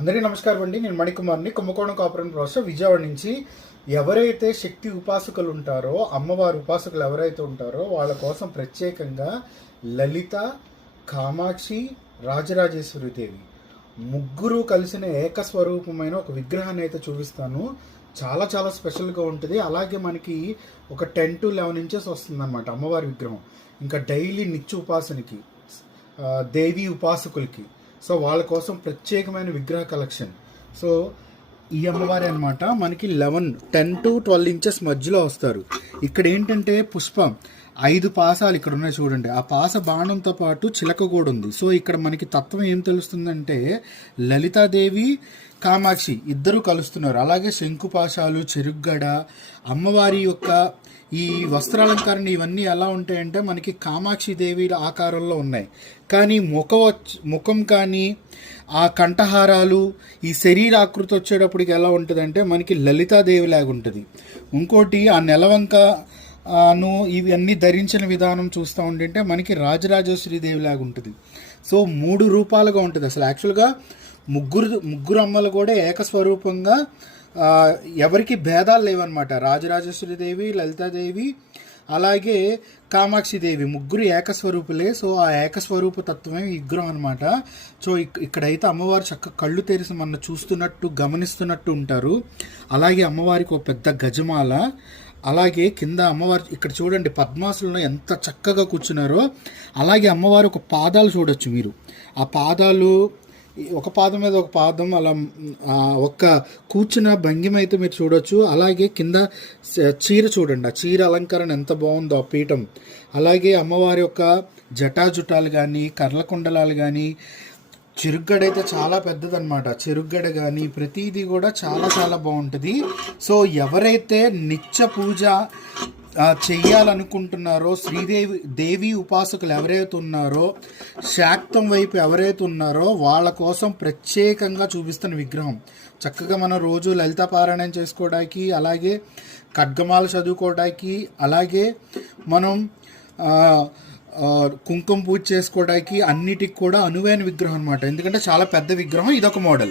అందరికీ నమస్కారం అండి. నేను మణికుమార్ని, కుంభకోణం కాపురం రాష్ట్ర విజయవాడ నుంచి. ఎవరైతే శక్తి ఉపాసకులు ఉంటారో, అమ్మవారి ఉపాసకులు ఎవరైతే ఉంటారో వాళ్ళ కోసం ప్రత్యేకంగా లలిత, కామాక్షి, రాజరాజేశ్వరి దేవి ముగ్గురు కలిసిన ఏకస్వరూపమైన ఒక విగ్రహాన్ని అయితే చూపిస్తాను. చాలా చాలా స్పెషల్గా ఉంటుంది. అలాగే మనకి ఒక 10 to 11 ఇంచెస్ వస్తుంది అనమాట అమ్మవారి విగ్రహం. ఇంకా డైలీ నిత్య ఉపాసనకి, దేవి ఉపాసకులకి, సో వాళ్ళ కోసం ప్రత్యేకమైన విగ్రహ కలెక్షన్. సో ఈ అమ్మవారి అనమాట మనకి 10 to 12 ఇంచెస్ మధ్యలో వస్తారు. ఇక్కడ ఏంటంటే పుష్పం 5 పాసాలు ఇక్కడ ఉన్నాయి చూడండి. ఆ పాస బాణంతో పాటు చిలక కూడా ఉంది. సో ఇక్కడ మనకి తత్వం ఏం తెలుస్తుందంటే లలితాదేవి, కామాక్షి ఇద్దరు కలుస్తున్నారు. అలాగే శంకుపాశాలు, చెరుగ్గడ, అమ్మవారి యొక్క ఈ వస్త్రాలంకరణ ఇవన్నీ ఎలా ఉంటాయంటే మనకి కామాక్షి దేవి ఆకారంలో ఉన్నాయి. కానీ ముఖం కానీ ఆ కంఠహారాలు, ఈ శరీర ఆకృతి వచ్చేటప్పటికి ఎలా ఉంటుందంటే మనకి లలితాదేవి లాగా ఉంటుంది. ఇంకోటి ఆ నెలవంక ఇవన్నీ ధరించిన విధానం చూస్తూ ఉంటుంటే మనకి రాజరాజేశ్వరి దేవి లాగా ఉంటుంది. సో 3 రూపాలుగా ఉంటుంది. అసలు యాక్చువల్గా ముగ్గురు అమ్మలు కూడా ఏకస్వరూపంగా, ఎవరికి భేదాలు లేవన్నమాట. రాజరాజేశ్వరి దేవి, లలితాదేవి, అలాగే కామాక్షి దేవి ముగ్గురు ఏకస్వరూపులే. సో ఆ ఏకస్వరూప తత్వమే విగ్రహం అనమాట. సో ఇక్కడైతే అమ్మవారు చక్కగా కళ్ళు తెరిసి మన చూస్తున్నట్టు, గమనిస్తున్నట్టు ఉంటారు. అలాగే అమ్మవారికి ఒక పెద్ద గజమాల, అలాగే కింద అమ్మవారు ఇక్కడ చూడండి పద్మాసనంలో ఎంత చక్కగా కూర్చున్నారో. అలాగే అమ్మవారు ఒక పాదాలు చూడొచ్చు మీరు. ఆ పాదాలు ఒక పాదం మీద ఒక పాదం అలా ఒక్క కూర్చున్న భంగిమ అయితే మీరు చూడొచ్చు. అలాగే కింద చీర చూడండి, ఆ చీర అలంకరణ ఎంత బాగుందో, ఆ పీఠం. అలాగే అమ్మవారి యొక్క జటాజుటాలు కానీ, కర్లకుండలాలు కానీ, చెరుగ్గడ అయితే చాలా పెద్దదన్నమాట. చెరుగ్గడ కానీ ప్రతిదీ కూడా చాలా చాలా బాగుంటుంది. సో ఎవరైతే నిత్య పూజ చెయ్యాలనుకుంటున్నారో, దేవి ఉపాసకులు ఎవరైతే ఉన్నారో, శాక్తం వైపు ఎవరైతే ఉన్నారో వాళ్ళ కోసం ప్రత్యేకంగా చూపిస్తున్న విగ్రహం. చక్కగా మనం రోజు లలిత పారాయణం చేసుకోవడానికి, అలాగే ఖడ్గమాల చదువుకోవడానికి, అలాగే మనం కుంకుమ పూజ చేసుకోవడానికి అన్నిటికి కూడా అనువైన విగ్రహం అనమాట. ఎందుకంటే చాలా పెద్ద విగ్రహం. ఇదొక మోడల్.